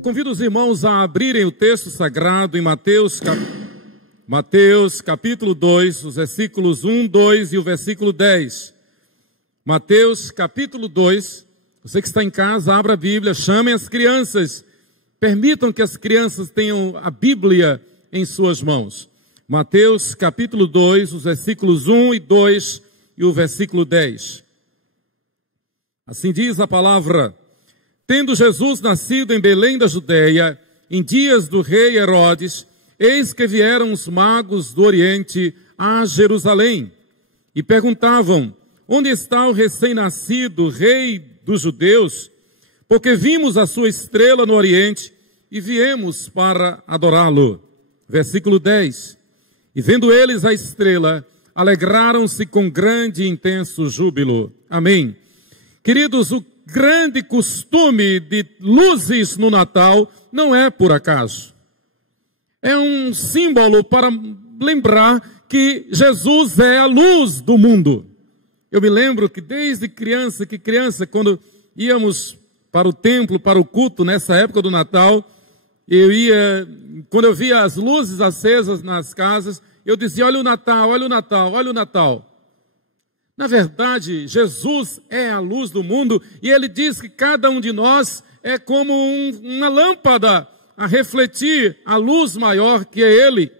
Eu convido os irmãos a abrirem o texto sagrado em Mateus capítulo 2, os versículos 1, 2 e o versículo 10. Mateus capítulo 2, você que está em casa, abra a Bíblia, chamem as crianças, permitam que as crianças tenham a Bíblia em suas mãos. Mateus capítulo 2, os versículos 1 e 2 e o versículo 10. Assim diz a palavra: Tendo Jesus nascido em Belém da Judeia, em dias do rei Herodes, eis que vieram os magos do Oriente a Jerusalém e perguntavam: onde está o recém-nascido rei dos judeus? Porque vimos a sua estrela no Oriente e viemos para adorá-lo. Versículo 10. E vendo eles a estrela, alegraram-se com grande e intenso júbilo. Amém. Queridos, o grande costume de luzes no Natal não é por acaso. É um símbolo para lembrar que Jesus é a luz do mundo. Eu me lembro que desde criança, quando íamos para o templo, para o culto, nessa época do Natal, quando eu via as luzes acesas nas casas, eu dizia: olha o Natal, olha o Natal, olha o Natal. Na verdade, Jesus é a luz do mundo e Ele diz que cada um de nós é como uma lâmpada a refletir a luz maior que é Ele.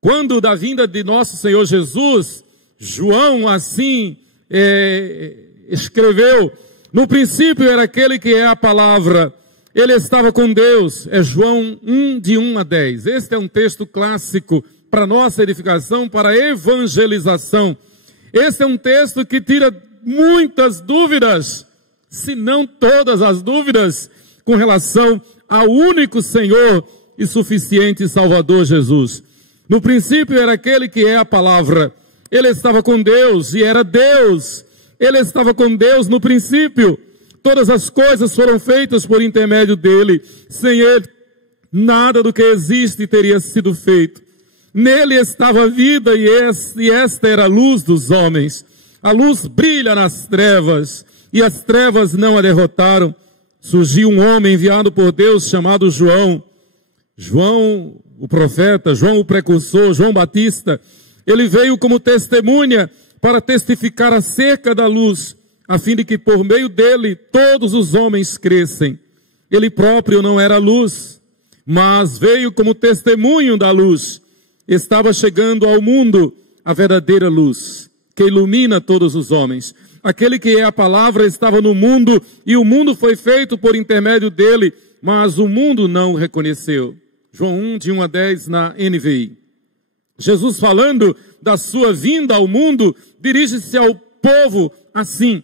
Quando da vinda de nosso Senhor Jesus, João assim escreveu: no princípio era aquele que é a palavra, Ele estava com Deus. É João 1, de 1 a 10. Este é um texto clássico para nossa edificação, para evangelização. Este é um texto que tira muitas dúvidas, se não todas as dúvidas, com relação ao único Senhor e suficiente Salvador Jesus. No princípio era aquele que é a palavra. Ele estava com Deus e era Deus. Ele estava com Deus no princípio. Todas as coisas foram feitas por intermédio dele. Sem ele, nada do que existe teria sido feito. Nele estava a vida e esta era a luz dos homens. A luz brilha nas trevas e as trevas não a derrotaram. Surgiu um homem enviado por Deus chamado João. João o profeta, João o precursor, João Batista. Ele veio como testemunha para testificar acerca da luz, a fim de que por meio dele todos os homens crescem. Ele próprio não era luz, mas veio como testemunho da luz. Estava chegando ao mundo a verdadeira luz, que ilumina todos os homens. Aquele que é a palavra estava no mundo, e o mundo foi feito por intermédio dele, mas o mundo não o reconheceu. João 1, de 1 a 10, na NVI. Jesus, falando da sua vinda ao mundo, dirige-se ao povo assim.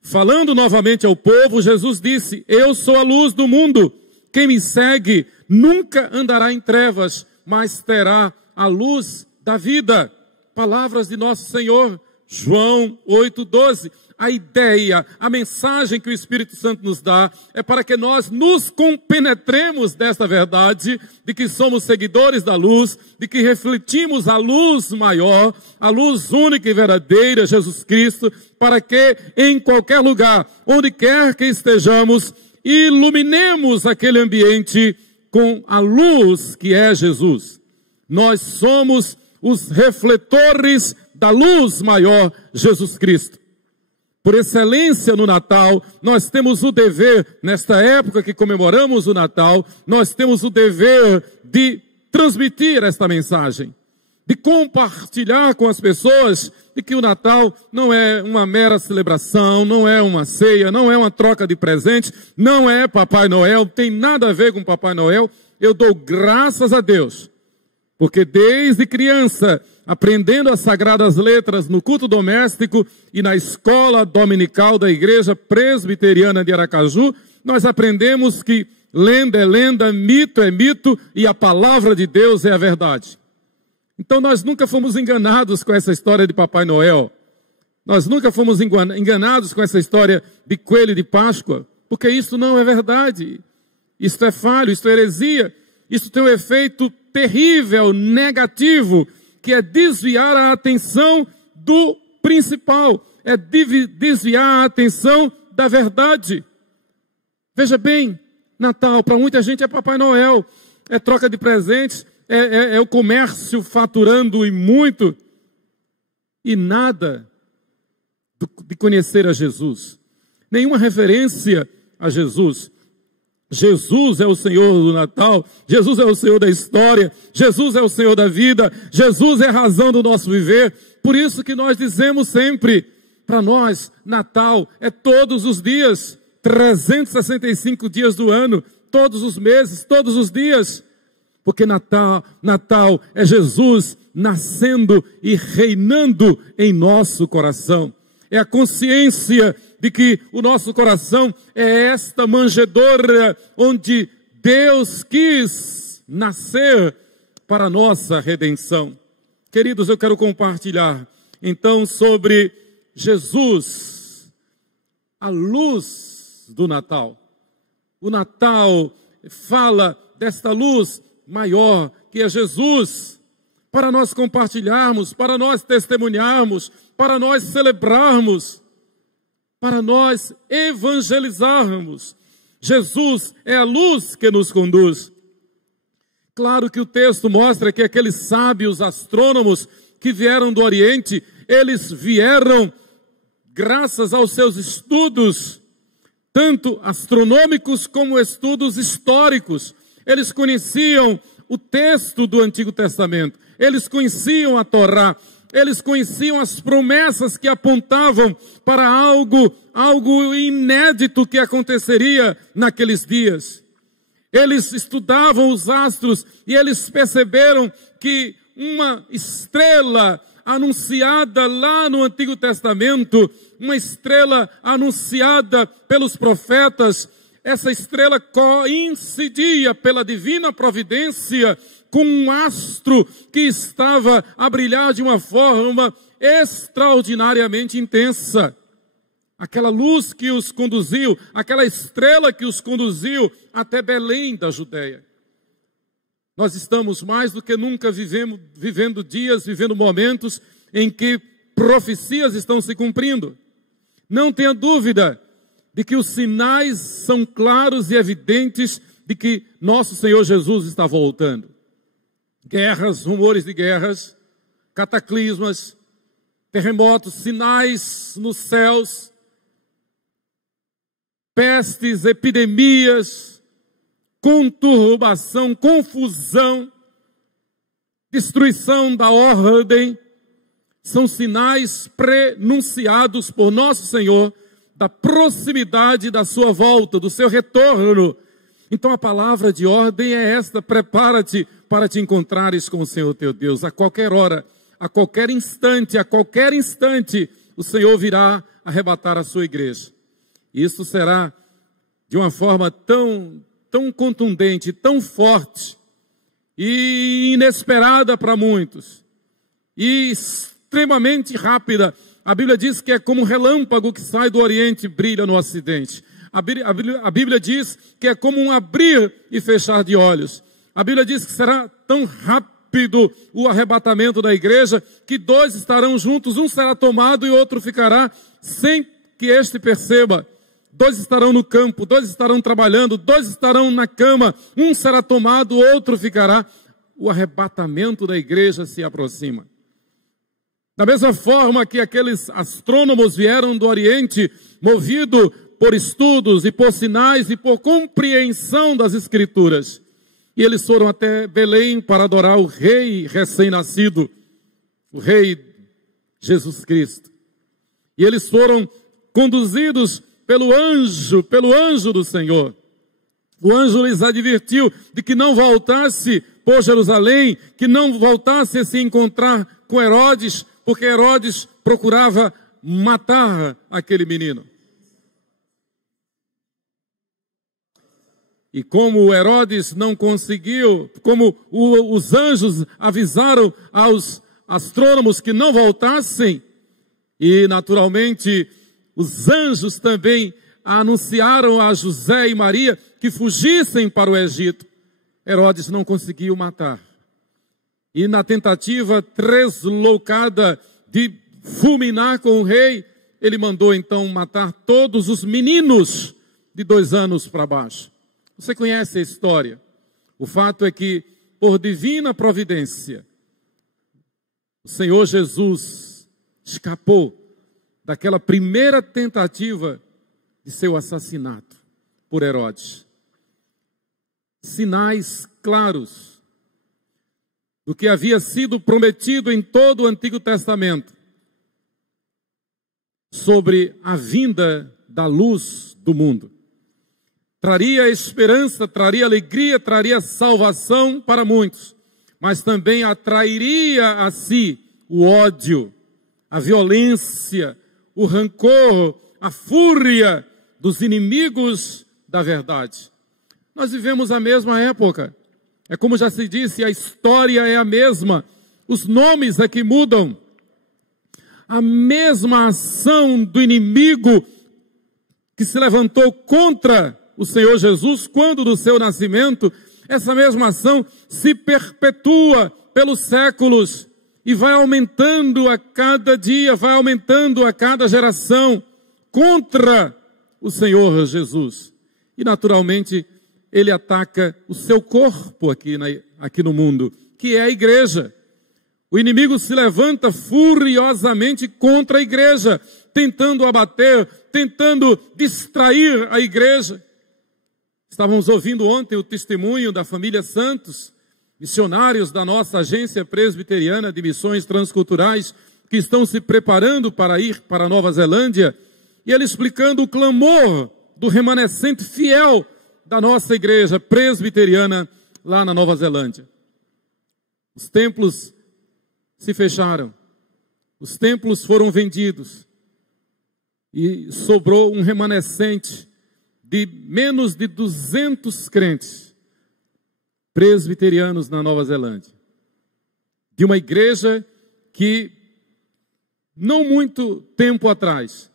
Falando novamente ao povo, Jesus disse: eu sou a luz do mundo. Quem me segue nunca andará em trevas, mas terá a luz da vida. Palavras de nosso Senhor, João 8:12. A ideia, a mensagem que o Espírito Santo nos dá é para que nós nos compenetremos desta verdade, de que somos seguidores da luz, de que refletimos a luz maior, a luz única e verdadeira, Jesus Cristo, para que em qualquer lugar, onde quer que estejamos, iluminemos aquele ambiente com a luz que é Jesus. Nós somos os refletores da luz maior, Jesus Cristo. Por excelência no Natal, nós temos o dever, nesta época que comemoramos o Natal, nós temos o dever de transmitir esta mensagem, de compartilhar com as pessoas de que o Natal não é uma mera celebração, não é uma ceia, não é uma troca de presentes, não é Papai Noel, tem nada a ver com Papai Noel. Eu dou graças a Deus, porque desde criança, aprendendo as sagradas letras no culto doméstico e na escola dominical da Igreja Presbiteriana de Aracaju, nós aprendemos que lenda é lenda, mito é mito e a palavra de Deus é a verdade. Então nós nunca fomos enganados com essa história de Papai Noel. Nós nunca fomos enganados com essa história de coelho de Páscoa, porque isso não é verdade. Isso é falho, isso é heresia. Isso tem um efeito terrível, negativo, que é desviar a atenção do principal, é desviar a atenção da verdade. Veja bem, Natal para muita gente é Papai Noel, é troca de presentes, é o comércio faturando e muito, e nada de conhecer a Jesus, nenhuma referência a Jesus. Jesus é o Senhor do Natal, Jesus é o Senhor da história, Jesus é o Senhor da vida, Jesus é a razão do nosso viver. Por isso que nós dizemos sempre, para nós, Natal é todos os dias, 365 dias do ano, todos os meses, todos os dias, porque Natal é Jesus nascendo e reinando em nosso coração. É a consciência de que o nosso coração é esta manjedoura onde Deus quis nascer para a nossa redenção. Queridos, eu quero compartilhar então sobre Jesus, a luz do Natal. O Natal fala desta luz maior que é Jesus, para nós compartilharmos, para nós testemunharmos, para nós celebrarmos, para nós evangelizarmos. Jesus é a luz que nos conduz. Claro que o texto mostra que aqueles sábios astrônomos que vieram do Oriente, eles vieram graças aos seus estudos, tanto astronômicos como estudos históricos. Eles conheciam o texto do Antigo Testamento, eles conheciam a Torá, eles conheciam as promessas que apontavam para algo inédito que aconteceria naqueles dias. Eles estudavam os astros e eles perceberam que uma estrela anunciada lá no Antigo Testamento, uma estrela anunciada pelos profetas, essa estrela coincidia pela divina providência com um astro que estava a brilhar de uma forma extraordinariamente intensa. Aquela luz que os conduziu, aquela estrela que os conduziu até Belém da Judeia. Nós estamos mais do que nunca vivendo dias, vivendo momentos em que profecias estão se cumprindo. Não tenha dúvida de que os sinais são claros e evidentes de que nosso Senhor Jesus está voltando. Guerras, rumores de guerras, cataclismas, terremotos, sinais nos céus, pestes, epidemias, conturbação, confusão, destruição da ordem, são sinais prenunciados por nosso Senhor da proximidade da sua volta, do seu retorno. Então a palavra de ordem é esta: prepara-te para te encontrares com o Senhor teu Deus. A qualquer hora, a qualquer instante, o Senhor virá arrebatar a sua igreja. Isso será de uma forma tão contundente, tão forte e inesperada para muitos, e extremamente rápida. A Bíblia diz que é como um relâmpago que sai do Oriente e brilha no Ocidente. A Bíblia diz que é como um abrir e fechar de olhos. A Bíblia diz que será tão rápido o arrebatamento da igreja que 2 estarão juntos, um será tomado e outro ficará sem que este perceba. 2 estarão no campo, 2 estarão trabalhando, 2 estarão na cama, um será tomado, outro ficará. O arrebatamento da igreja se aproxima. Da mesma forma que aqueles astrônomos vieram do Oriente, movido por estudos e por sinais e por compreensão das Escrituras. E eles foram até Belém para adorar o rei recém-nascido, o rei Jesus Cristo. E eles foram conduzidos pelo anjo do Senhor. O anjo lhes advertiu de que não voltasse por Jerusalém, que não voltasse a se encontrar com Herodes, porque Herodes procurava matar aquele menino. E como Herodes não conseguiu, como os anjos avisaram aos astrônomos que não voltassem, e naturalmente os anjos também anunciaram a José e Maria que fugissem para o Egito, Herodes não conseguiu matar. E na tentativa tresloucada de fulminar com o rei, ele mandou então matar todos os meninos de 2 anos para baixo. Você conhece a história. O fato é que, por divina providência, o Senhor Jesus escapou daquela primeira tentativa de seu assassinato por Herodes. Sinais claros do que havia sido prometido em todo o Antigo Testamento sobre a vinda da luz do mundo. Traria esperança, traria alegria, traria salvação para muitos, mas também atrairia a si o ódio, a violência, o rancor, a fúria dos inimigos da verdade. Nós vivemos a mesma época. É como já se disse, a história é a mesma. Os nomes é que mudam. A mesma ação do inimigo que se levantou contra o Senhor Jesus quando do seu nascimento, essa mesma ação se perpetua pelos séculos e vai aumentando a cada dia, vai aumentando a cada geração contra o Senhor Jesus. E naturalmente ele ataca o seu corpo aqui no mundo, que é a igreja. O inimigo se levanta furiosamente contra a igreja, tentando abater, tentando distrair a igreja. Estávamos ouvindo ontem o testemunho da família Santos, missionários da nossa agência presbiteriana de missões transculturais, que estão se preparando para ir para a Nova Zelândia, e ele explicando o clamor do remanescente fiel da nossa igreja presbiteriana lá na Nova Zelândia. Os templos se fecharam, os templos foram vendidos, e sobrou um remanescente de menos de 200 crentes presbiterianos na Nova Zelândia. De uma igreja que, não muito tempo atrás,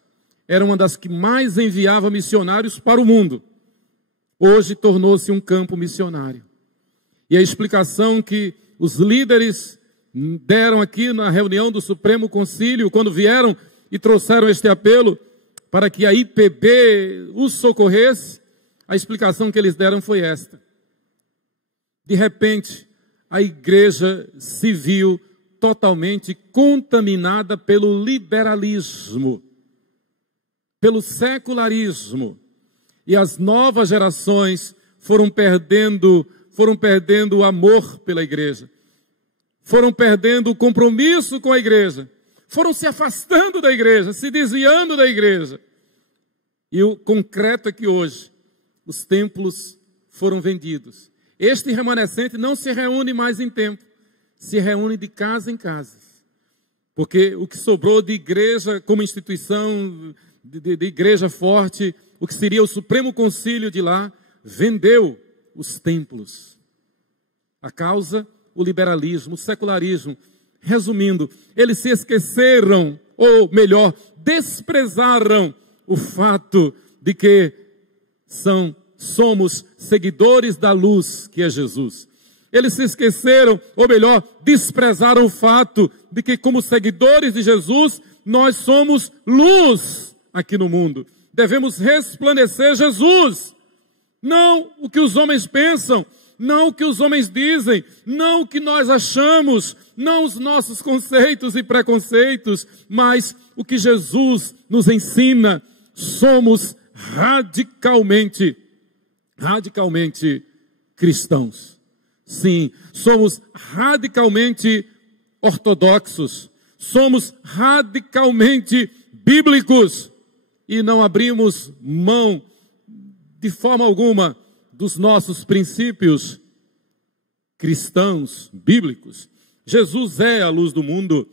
era uma das que mais enviava missionários para o mundo. Hoje tornou-se um campo missionário. E a explicação que os líderes deram aqui na reunião do Supremo Concílio, quando vieram e trouxeram este apelo para que a IPB os socorresse, a explicação que eles deram foi esta. De repente, a igreja se viu totalmente contaminada pelo liberalismo, pelo secularismo, e as novas gerações foram perdendo o amor pela igreja, foram perdendo o compromisso com a igreja, foram se afastando da igreja, se desviando da igreja. E o concreto é que hoje os templos foram vendidos. Este remanescente não se reúne mais em templo, se reúne de casa em casa. Porque o que sobrou de igreja como instituição, de igreja forte, o que seria o Supremo Concílio de lá, vendeu os templos. A causa, o liberalismo, o secularismo. Resumindo, eles se esqueceram, ou melhor, desprezaram o fato de que somos seguidores da luz, que é Jesus. Eles se esqueceram, ou melhor, desprezaram o fato de que, como seguidores de Jesus, nós somos luz aqui no mundo. Devemos resplandecer Jesus, não o que os homens pensam, não o que os homens dizem, não o que nós achamos, não os nossos conceitos e preconceitos, mas o que Jesus nos ensina. Somos radicalmente cristãos. Sim, somos radicalmente ortodoxos, somos radicalmente bíblicos e não abrimos mão de forma alguma dos nossos princípios cristãos, bíblicos. Jesus é a luz do mundo.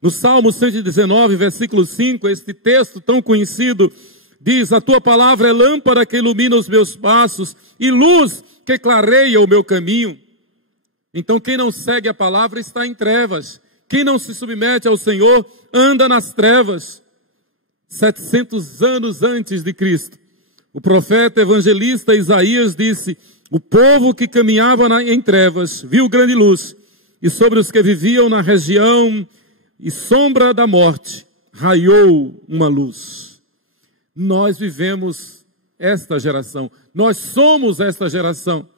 No Salmo 119, versículo 5, este texto tão conhecido, diz: a tua palavra é lâmpada que ilumina os meus passos e luz que clareia o meu caminho. Então quem não segue a palavra está em trevas. Quem não se submete ao Senhor anda nas trevas. 700 anos antes de Cristo, o profeta evangelista Isaías disse: o povo que caminhava em trevas viu grande luz, e sobre os que viviam na região e sombra da morte raiou uma luz. Nós vivemos esta geração. Nós somos esta geração.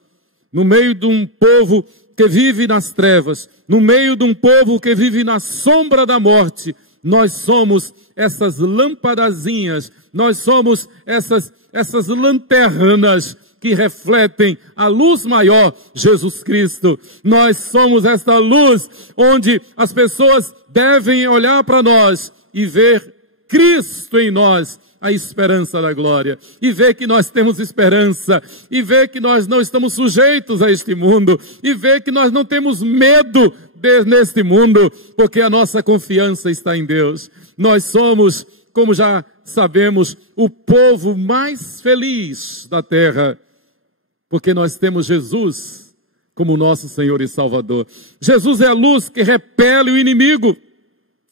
No meio de um povo que vive nas trevas, no meio de um povo que vive na sombra da morte, nós somos essas lampadazinhas, nós somos essas lanternas que refletem a luz maior, Jesus Cristo. Nós somos esta luz onde as pessoas devem olhar para nós e ver Cristo em nós, a esperança da glória, e ver que nós temos esperança, e ver que nós não estamos sujeitos a este mundo, e ver que nós não temos medo neste mundo, porque a nossa confiança está em Deus. Nós somos, como já sabemos, o povo mais feliz da terra, porque nós temos Jesus como nosso Senhor e Salvador. Jesus é a luz que repele o inimigo.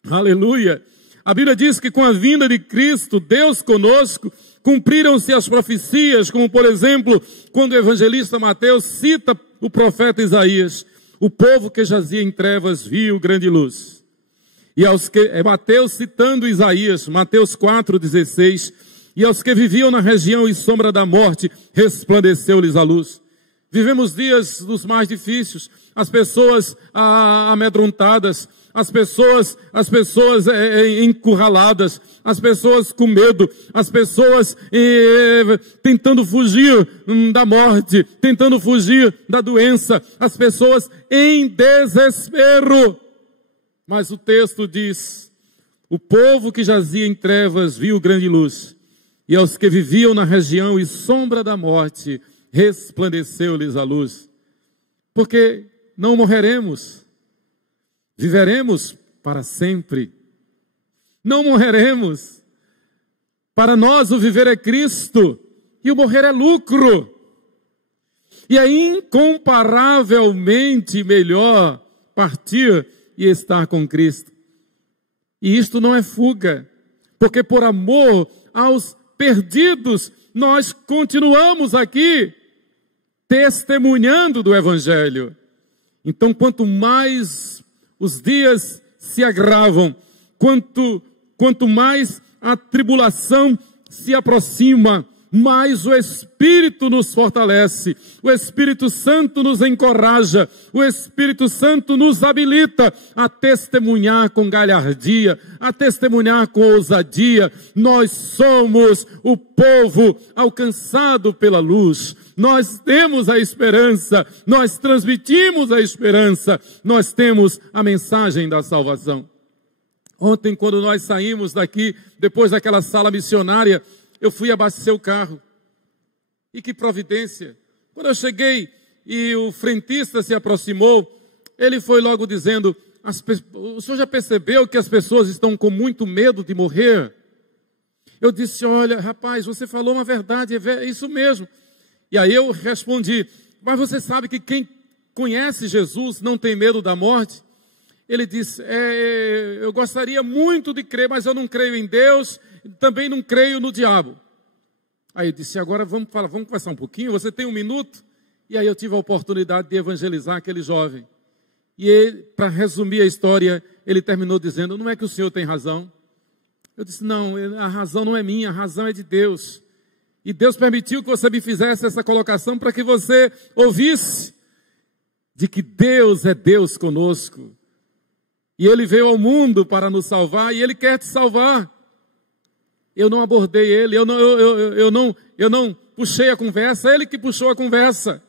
Aleluia! A Bíblia diz que com a vinda de Cristo, Deus conosco, cumpriram-se as profecias, como por exemplo, quando o evangelista Mateus cita o profeta Isaías, o povo que jazia em trevas viu grande luz. E aos que, Mateus citando Isaías, Mateus 4,16, e aos que viviam na região e sombra da morte, resplandeceu-lhes a luz. Vivemos dias dos mais difíceis, as pessoas amedrontadas, as pessoas encurraladas, as pessoas com medo, as pessoas tentando fugir da morte, tentando fugir da doença, as pessoas em desespero. Mas o texto diz, o povo que jazia em trevas viu grande luz, e aos que viviam na região e sombra da morte, resplandeceu-lhes a luz. Porque não morreremos, viveremos para sempre. Não morreremos. Para nós o viver é Cristo e o morrer é lucro. E é incomparavelmente melhor partir e estar com Cristo. E isto não é fuga, porque por amor aos perdidos, nós continuamos aqui testemunhando do Evangelho. Então, quanto mais os dias se agravam, quanto mais a tribulação se aproxima, mais o Espírito nos fortalece, o Espírito Santo nos encoraja, o Espírito Santo nos habilita a testemunhar com galhardia, a testemunhar com ousadia. Nós somos o povo alcançado pela luz, nós temos a esperança, nós transmitimos a esperança, nós temos a mensagem da salvação. Ontem, quando nós saímos daqui, depois daquela sala missionária, eu fui abastecer o carro. E que providência! Quando eu cheguei e o frentista se aproximou, ele foi logo dizendo, o senhor já percebeu que as pessoas estão com muito medo de morrer? Eu disse, olha, rapaz, você falou uma verdade, é isso mesmo. E aí eu respondi, mas você sabe que quem conhece Jesus não tem medo da morte? Ele disse, eu gostaria muito de crer, mas eu não creio em Deus, também não creio no diabo. Aí eu disse, agora vamos conversar um pouquinho, você tem um minuto? E aí eu tive a oportunidade de evangelizar aquele jovem. E ele, para resumir a história, ele terminou dizendo, não é que o senhor tem razão? Eu disse, não, a razão não é minha, a razão é de Deus. E Deus permitiu que você me fizesse essa colocação para que você ouvisse de que Deus é Deus conosco. E Ele veio ao mundo para nos salvar e Ele quer te salvar. Eu não abordei Ele, eu não puxei a conversa, Ele que puxou a conversa.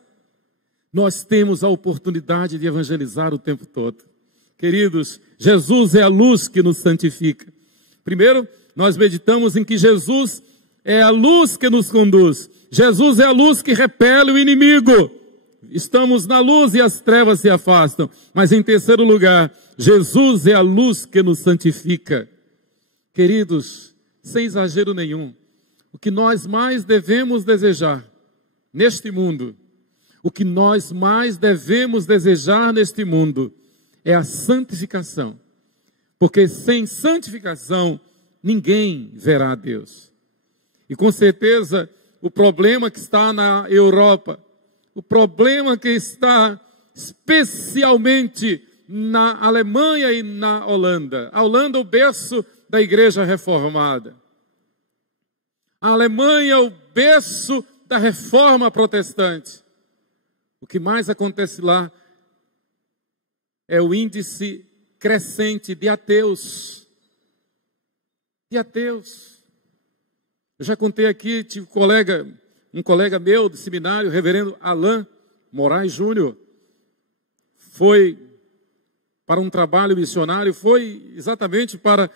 Nós temos a oportunidade de evangelizar o tempo todo. Queridos, Jesus é a luz que nos santifica. Primeiro, nós meditamos em que Jesus é a luz que nos conduz. Jesus é a luz que repele o inimigo. Estamos na luz e as trevas se afastam. Mas em terceiro lugar, Jesus é a luz que nos santifica. Queridos, sem exagero nenhum, o que nós mais devemos desejar neste mundo, o que nós mais devemos desejar neste mundo é a santificação. Porque sem santificação, ninguém verá a Deus. E com certeza, o problema que está na Europa, o problema que está especialmente na Alemanha e na Holanda. A Holanda, o berço da igreja reformada. A Alemanha é o berço da reforma protestante. O que mais acontece lá é o índice crescente de ateus. De ateus. Eu já contei aqui, tive um colega meu de seminário, o reverendo Alain Moraes Júnior, foi para um trabalho missionário, foi exatamente para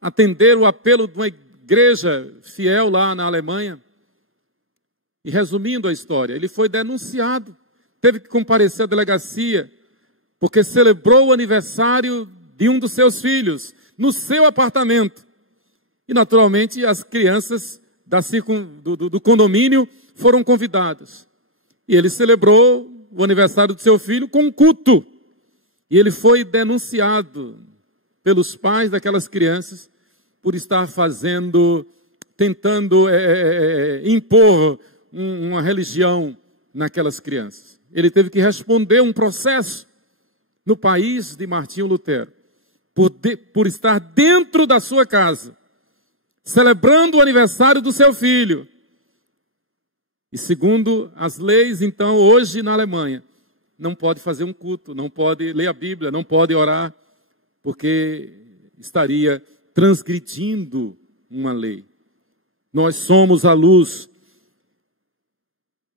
atender o apelo de uma igreja fiel lá na Alemanha. E resumindo a história, ele foi denunciado, teve que comparecer à delegacia, porque celebrou o aniversário de um dos seus filhos, no seu apartamento. E naturalmente as crianças do condomínio foram convidadas. E ele celebrou o aniversário do seu filho com um culto. E ele foi denunciado pelos pais daquelas crianças por estar tentando impor uma religião naquelas crianças. Ele teve que responder um processo no país de Martinho Lutero, por estar dentro da sua casa, celebrando o aniversário do seu filho. E segundo as leis, então, hoje na Alemanha, não pode fazer um culto, não pode ler a Bíblia, não pode orar, porque estaria transgredindo uma lei. Nós somos a luz.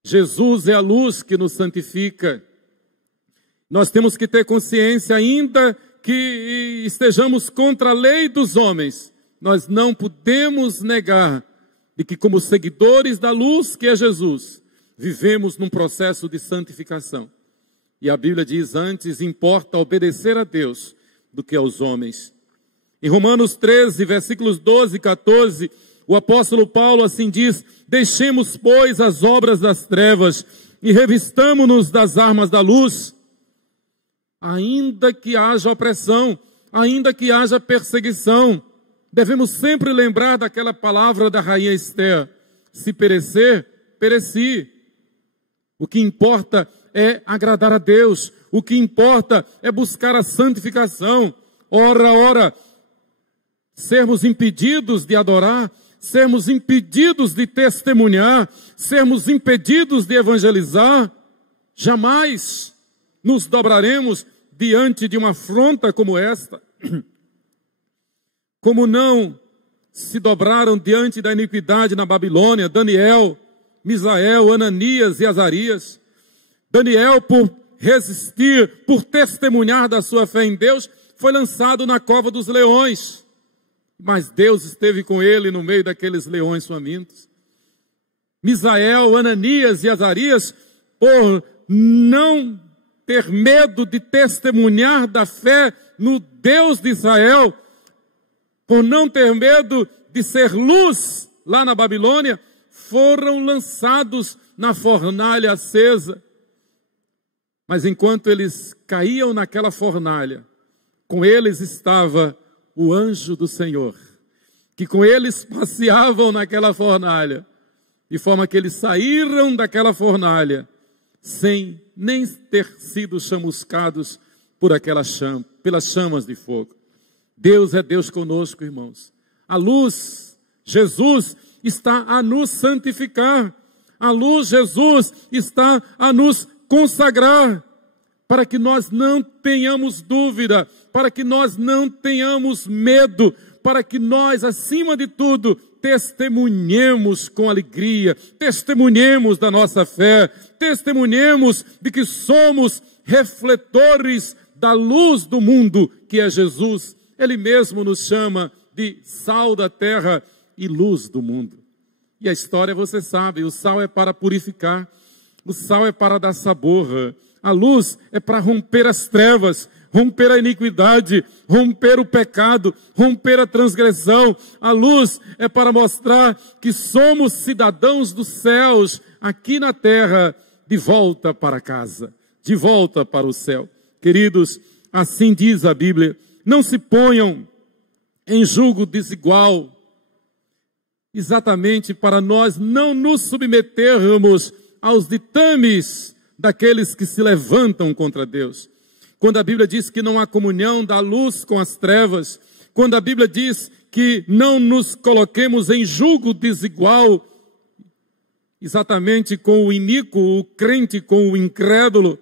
Jesus é a luz que nos santifica. Nós temos que ter consciência, ainda que estejamos contra a lei dos homens, nós não podemos negar de que, como seguidores da luz que é Jesus, vivemos num processo de santificação. E a Bíblia diz: antes importa obedecer a Deus do que aos homens. Em Romanos 13, versículos 12 e 14, o apóstolo Paulo assim diz: deixemos, pois, as obras das trevas e revistamo-nos das armas da luz. Ainda que haja opressão, ainda que haja perseguição, devemos sempre lembrar daquela palavra da rainha Esther: se perecer, pereci. O que importa é agradar a Deus, o que importa é buscar a santificação. Ora, sermos impedidos de adorar, sermos impedidos de testemunhar, sermos impedidos de evangelizar, jamais nos dobraremos diante de uma afronta como esta. Como não se dobraram diante da iniquidade na Babilônia Daniel, Misael, Ananias e Azarias. Daniel, por resistir, por testemunhar da sua fé em Deus, foi lançado na cova dos leões. Mas Deus esteve com ele no meio daqueles leões famintos. Misael, Ananias e Azarias, por não ter medo de testemunhar da fé no Deus de Israel, por não ter medo de ser luz lá na Babilônia, foram lançados na fornalha acesa. Mas enquanto eles caíam naquela fornalha, com eles estava o anjo do Senhor, que com eles passeavam naquela fornalha, de forma que eles saíram daquela fornalha sem nem ter sido chamuscados por pelas chamas de fogo. Deus é Deus conosco, irmãos. A luz, Jesus, está a nos santificar. A luz, Jesus, está a nos consagrar, para que nós não tenhamos dúvida, para que nós não tenhamos medo, para que nós, acima de tudo, testemunhemos com alegria, testemunhemos da nossa fé, testemunhemos de que somos refletores da luz do mundo, que é Jesus. Ele mesmo nos chama de sal da terra e luz do mundo. E a história você sabe, o sal é para purificar, o sal é para dar sabor, a luz é para romper as trevas, romper a iniquidade, romper o pecado, romper a transgressão. A luz é para mostrar que somos cidadãos dos céus, aqui na terra, de volta para casa, de volta para o céu. Queridos, assim diz a Bíblia: não se ponham em julgo desigual, exatamente para nós não nos submetermos aos ditames daqueles que se levantam contra Deus. Quando a Bíblia diz que não há comunhão da luz com as trevas, quando a Bíblia diz que não nos coloquemos em julgo desigual, exatamente com o iníquo, o crente com o incrédulo,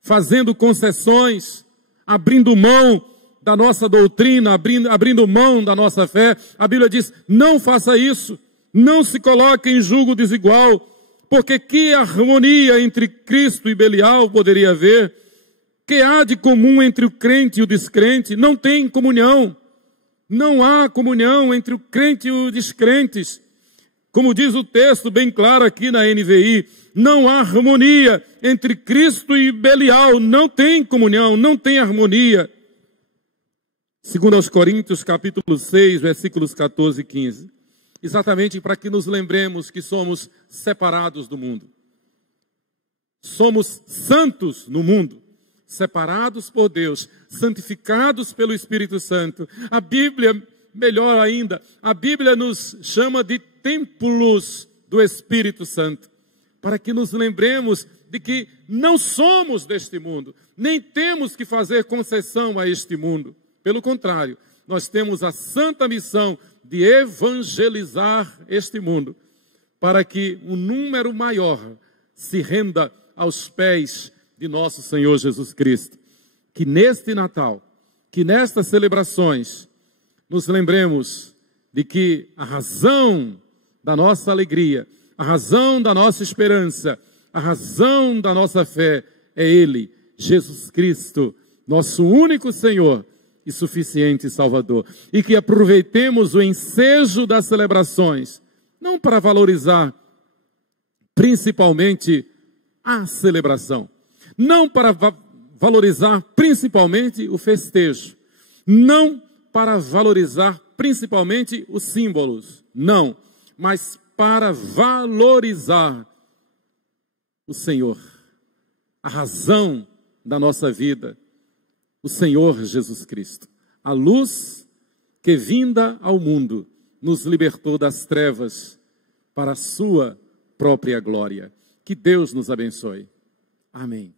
fazendo concessões, abrindo mão da nossa doutrina, abrindo mão da nossa fé. A Bíblia diz, não faça isso, não se coloque em julgo desigual, porque que harmonia entre Cristo e Belial poderia haver? Que há de comum entre o crente e o descrente? Não tem comunhão. Não há comunhão entre o crente e os descrentes. Como diz o texto bem claro aqui na NVI, não há harmonia entre Cristo e Belial. Não tem comunhão, não tem harmonia. Segundo aos Coríntios, capítulo 6, versículos 14 e 15. Exatamente para que nos lembremos que somos separados do mundo. Somos santos no mundo, separados por Deus, santificados pelo Espírito Santo. A Bíblia, melhor ainda, a Bíblia nos chama de templos do Espírito Santo, para que nos lembremos de que não somos deste mundo, nem temos que fazer concessão a este mundo. Pelo contrário, nós temos a santa missão de evangelizar este mundo, para que um número maior se renda aos pés de nosso Senhor Jesus Cristo. Que neste Natal, que nestas celebrações, nos lembremos de que a razão da nossa alegria, a razão da nossa esperança, a razão da nossa fé é Ele, Jesus Cristo, nosso único Senhor e suficiente Salvador. E que aproveitemos o ensejo das celebrações, não para valorizar principalmente a celebração, não para valorizar principalmente o festejo, não para valorizar principalmente os símbolos, não, mas para valorizar o Senhor, a razão da nossa vida, o Senhor Jesus Cristo, a luz que vinda ao mundo nos libertou das trevas para a sua própria glória. Que Deus nos abençoe. Amém.